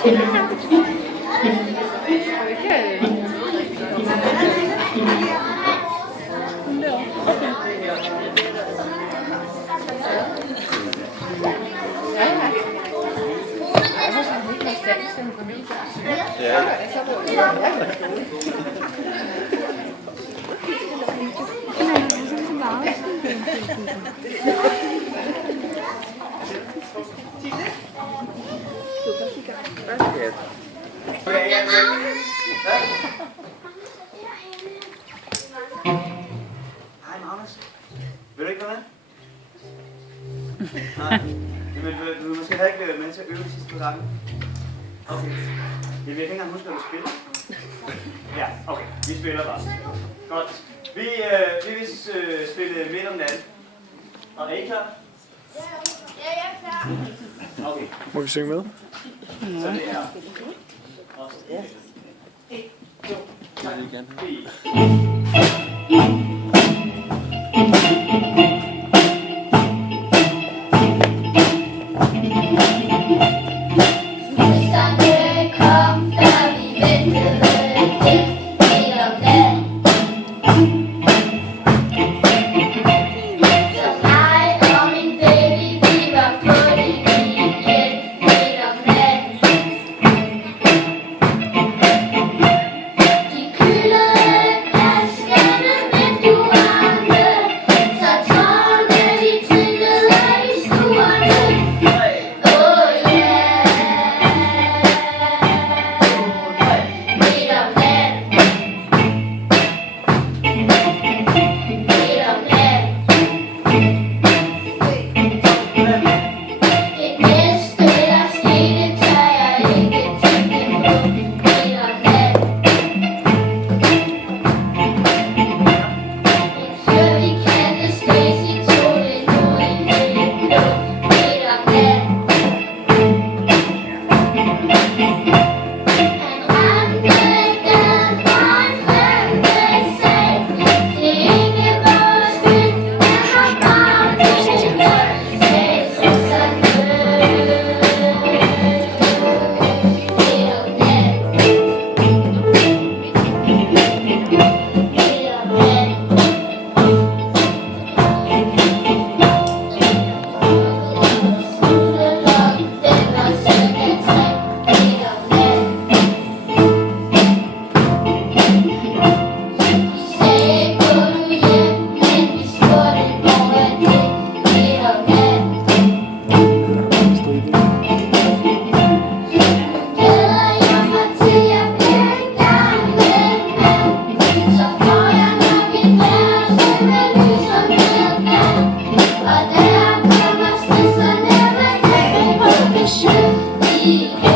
Hej Magnus. Vil du ikke være med? Nej. Jamen, du måske have ikke været med til at øve de sidste par gange. Okay. Jeg vil ikke engang huske, at du spiller. Ja, okay. Vi spiller bare. Godt. Vi vil spille midt om natten. Og er I klar? Ja, jeg er klar. Okay. Må vi synge med? Så det er... Og så 1, 2, 3, 4. Should be